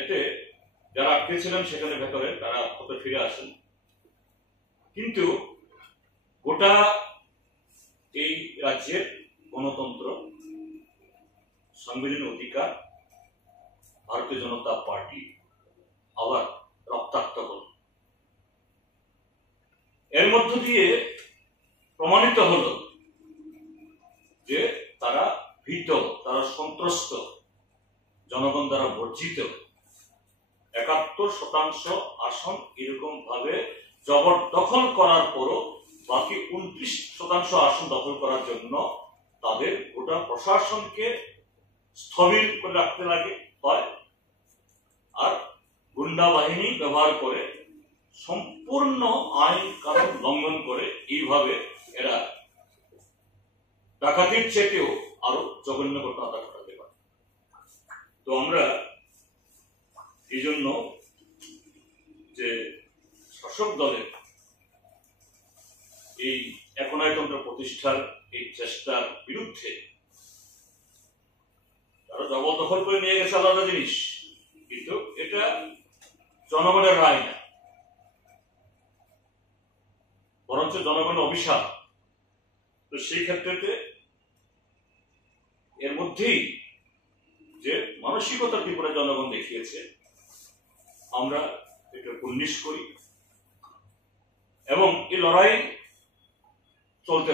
এতে যারা আটকে ছিলেন সেখানে ভেতরে তারা হয়তো ফিরে আসেন, কিন্তু গোটা এই রাজ্যের গণতন্ত্র, সাংবিধানিক অধিকার ভারতীয় জনতা পার্টি আবার রক্তাক্ত হল। এর মধ্য দিয়ে প্রমাণিত হল যে তারা ভীত, তারা সন্ত্রস্ত, জনগণ দ্বারা বর্জিত। ৭১% আসন এরকম ভাবে জবরদখল করার পরও বাকি ২৯% আসন দখল করার জন্য তাদের গোটা প্রশাসনকে স্থবির করে রাখতে লাগে হয়, আর গুন্ডা বাহিনী ব্যবহার করে সম্পূর্ণ আইন কানুন লঙ্ঘন করে এইভাবে এরা ডাকাতির চেয়েও আরো জঘন্য ঘটনা ঘটাতে পারে। তো আমরা এই জন্য যে শাসক দলের এই একনায়তন্ত্র প্রতিষ্ঠার এই চেষ্টার বিরুদ্ধে, তারা জবরদখল করে নিয়ে গেছে আলাদা জিনিস, কিন্তু এটা জনগণের রায় না, বরঞ্চ জনগণের অভিশাপ। তো সেই ক্ষেত্রে এর মধ্যেই যে মানসিকতা ত্রিপুরা জনগণ দেখিয়েছে, আমরা এটা কুর্নিশ করি এবং এই লড়াই চলতে